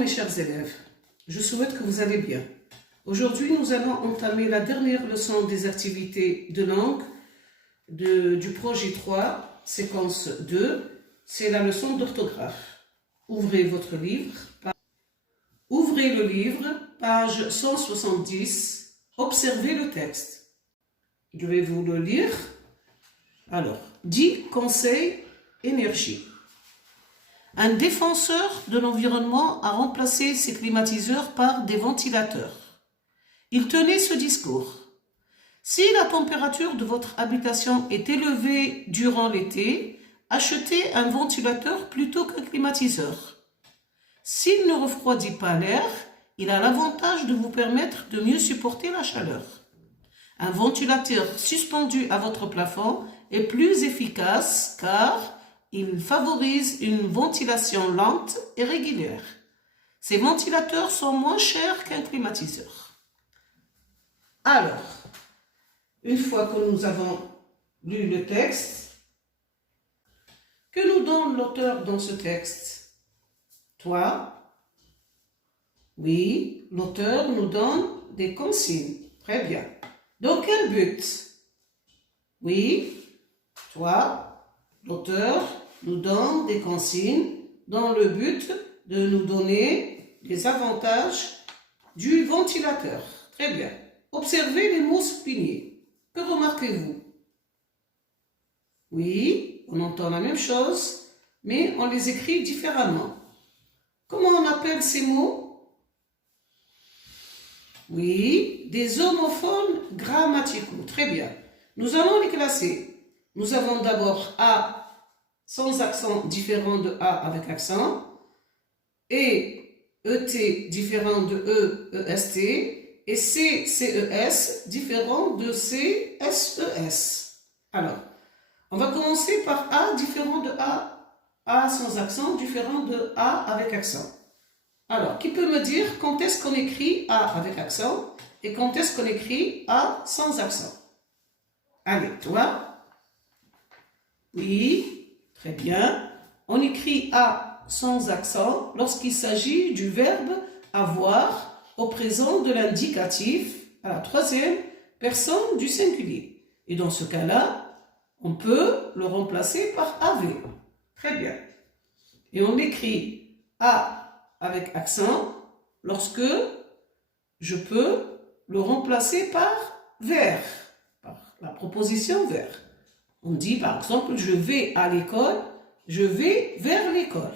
mes chers élèves, je souhaite que vous allez bien. Aujourd'hui, nous allons entamer la dernière leçon des activités de langue du projet 3, séquence 2. C'est la leçon d'orthographe. Ouvrez votre livre. Ouvrez le livre, page 170. Observez le texte. Je vais vous le lire. Alors, 10 conseils énergie. Un défenseur de l'environnement a remplacé ses climatiseurs par des ventilateurs. Il tenait ce discours. Si la température de votre habitation est élevée durant l'été, achetez un ventilateur plutôt qu'un climatiseur. S'il ne refroidit pas l'air, il a l'avantage de vous permettre de mieux supporter la chaleur. Un ventilateur suspendu à votre plafond est plus efficace car il favorise une ventilation lente et régulière. Ces ventilateurs sont moins chers qu'un climatiseur. Alors, une fois que nous avons lu le texte, que nous donne l'auteur dans ce texte? Toi? Oui, l'auteur nous donne des consignes. Très bien. Dans quel but? Oui, toi, l'auteur nous donne des consignes dans le but de nous donner les avantages du ventilateur. Très bien. Observez les mots soulignés. Que remarquez-vous? Oui, on entend la même chose, mais on les écrit différemment. Comment on appelle ces mots? Oui, des homophones grammaticaux. Très bien. Nous allons les classer. Nous avons d'abord A sans accent différent de A avec accent, et ET différent de EST, et CES différent de CSES. Alors, on va commencer par A différent de A sans accent différent de A avec accent. Alors, qui peut me dire quand est-ce qu'on écrit A avec accent et quand est-ce qu'on écrit A sans accent? Allez, toi? Oui. Très bien. On écrit A sans accent lorsqu'il s'agit du verbe avoir au présent de l'indicatif à la troisième personne du singulier. Et dans ce cas-là, on peut le remplacer par AV. Très bien. Et on écrit A avec accent lorsque je peux le remplacer par vers, par la proposition vers. On dit par exemple, je vais à l'école, je vais vers l'école.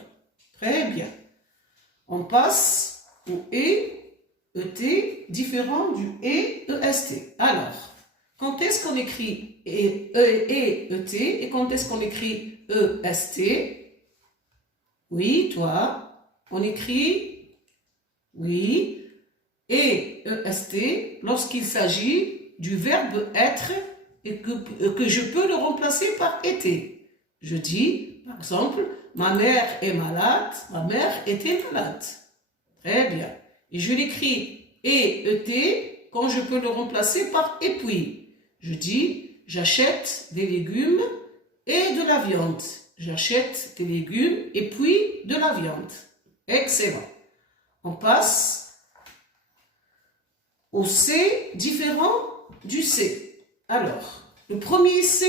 Très bien. On passe au ET différent du EST. Alors, quand est-ce qu'on écrit ET et quand est-ce qu'on écrit EST? Oui, toi, on écrit, oui, EST lorsqu'il s'agit du verbe être et que je peux le remplacer par été. Je dis, par exemple, ma mère est malade, ma mère était malade. Très bien. Et je l'écris ET quand je peux le remplacer par et puis. Je dis, j'achète des légumes et de la viande. J'achète des légumes et puis de la viande. Excellent. On passe au C différent du C. Alors, le premier C,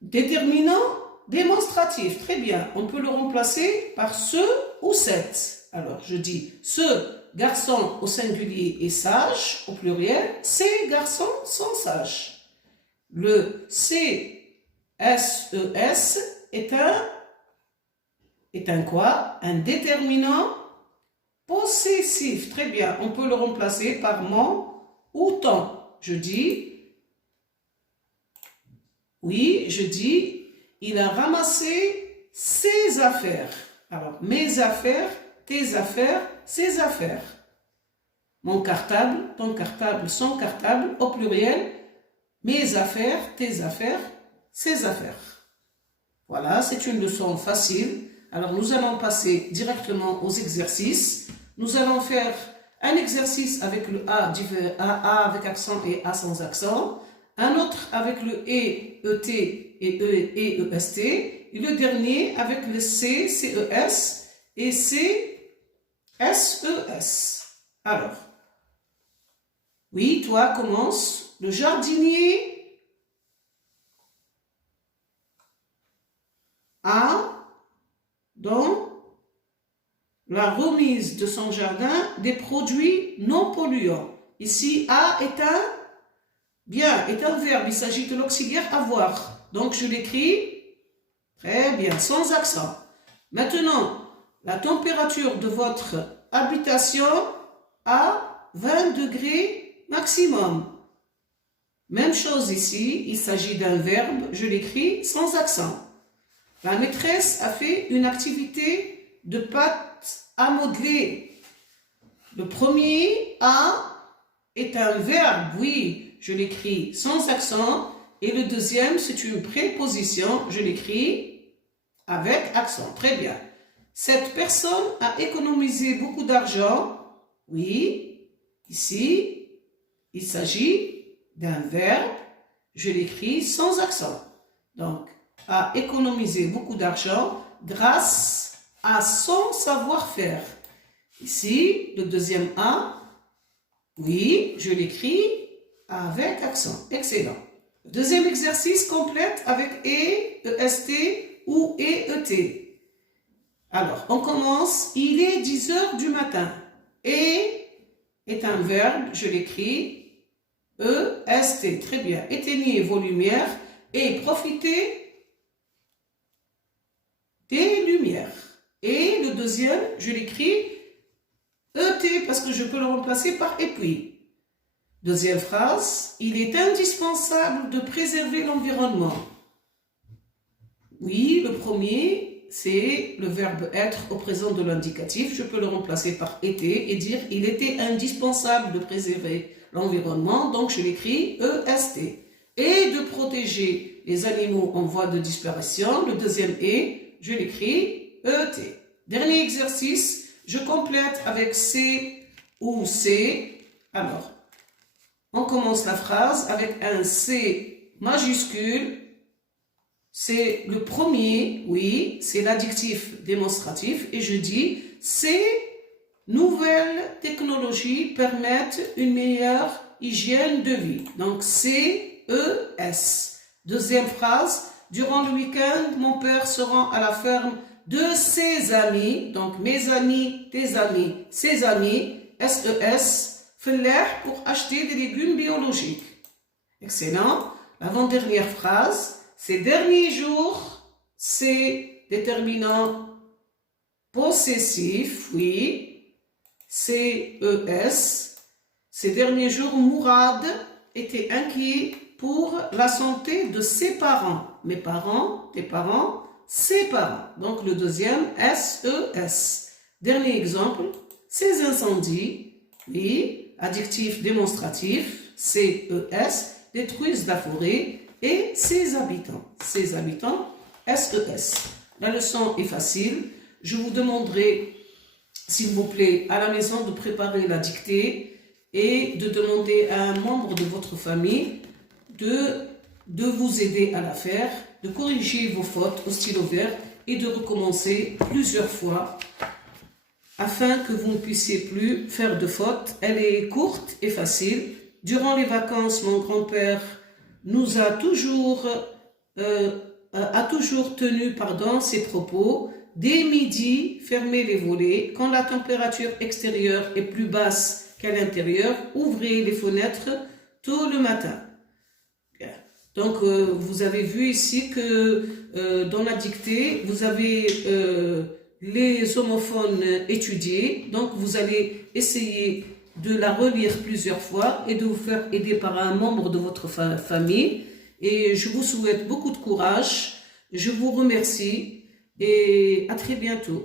déterminant démonstratif. Très bien, on peut le remplacer par ce ou cette. Alors, je dis, ce garçon au singulier est sage, au pluriel, ces garçons sont sages. Le CSES est un quoi? Un déterminant possessif. Très bien, on peut le remplacer par mon ou ton. Je dis, oui, je dis, il a ramassé ses affaires. Alors, mes affaires, tes affaires, ses affaires. Mon cartable, ton cartable, son cartable, au pluriel, mes affaires, tes affaires, ses affaires. Voilà, c'est une leçon facile. Alors, nous allons passer directement aux exercices. Nous allons faire un exercice avec le A avec accent et A sans accent, un autre avec le ET et EST, et le dernier avec le CES et c'est S-E-S. Alors, oui, toi, commence. Le jardinier a, dans la remise de son jardin, des produits non polluants. Ici, a est un verbe. Il s'agit de l'auxiliaire avoir. Donc, je l'écris très bien, sans accent. Maintenant, la température de votre habitation à 20 degrés maximum. Même chose ici, il s'agit d'un verbe, je l'écris sans accent. La maîtresse a fait une activité de pâte à modeler. Le premier a est un verbe, oui, je l'écris sans accent. Et le deuxième, c'est une préposition, je l'écris avec accent. Très bien. Cette personne a économisé beaucoup d'argent. Oui, ici, il s'agit d'un verbe, je l'écris sans accent. Donc, a économisé beaucoup d'argent grâce à son savoir-faire. Ici, le deuxième A, oui, je l'écris avec accent. Excellent. Deuxième exercice, complète avec EST ou EET. Alors, on commence. Il est 10 heures du matin. Et est un verbe, je l'écris EST. Très bien. Éteignez vos lumières et profitez des lumières. Et le deuxième, je l'écris ET parce que je peux le remplacer par et puis. Deuxième phrase, il est indispensable de préserver l'environnement. Oui, le premier, c'est le verbe être au présent de l'indicatif. Je peux le remplacer par était et dire il était indispensable de préserver l'environnement. Donc je l'écris EST. Et de protéger les animaux en voie de disparition. Le deuxième est, je l'écris ET. Dernier exercice, je complète avec C ou C. Alors, on commence la phrase avec un C majuscule. C'est le premier, oui, c'est l'adjectif démonstratif. Et je dis, ces nouvelles technologies permettent une meilleure hygiène de vie. Donc, C-E-S. Deuxième phrase, durant le week-end, mon père se rend à la ferme de ses amis. Donc, mes amis, tes amis, ses amis, S-E-S. Pour acheter des légumes biologiques. Excellent. L'avant-dernière phrase, ces derniers jours, c'est déterminant possessif, oui, C-E-S. Ces derniers jours, Mourad était inquiet pour la santé de ses parents. Mes parents, tes parents, ses parents. Donc le deuxième, S-E-S. Dernier exemple, ces incendies, oui, adjectif démonstratif, C-E-S, détruisent la forêt et ses habitants. Ses habitants, S-E-S. La leçon est facile. Je vous demanderai, s'il vous plaît, à la maison de préparer la dictée et de demander à un membre de votre famille de vous aider à la faire, de corriger vos fautes au stylo vert et de recommencer plusieurs fois afin que vous ne puissiez plus faire de fautes. Elle est courte et facile. Durant les vacances, mon grand-père nous a toujours tenu ses propos. Dès midi, fermez les volets. Quand la température extérieure est plus basse qu'à l'intérieur, ouvrez les fenêtres tôt le matin. Bien. Donc, vous avez vu ici que dans la dictée, vous avez les homophones étudiés. Donc, vous allez essayer de la relire plusieurs fois et de vous faire aider par un membre de votre famille. Et je vous souhaite beaucoup de courage. Je vous remercie et à très bientôt.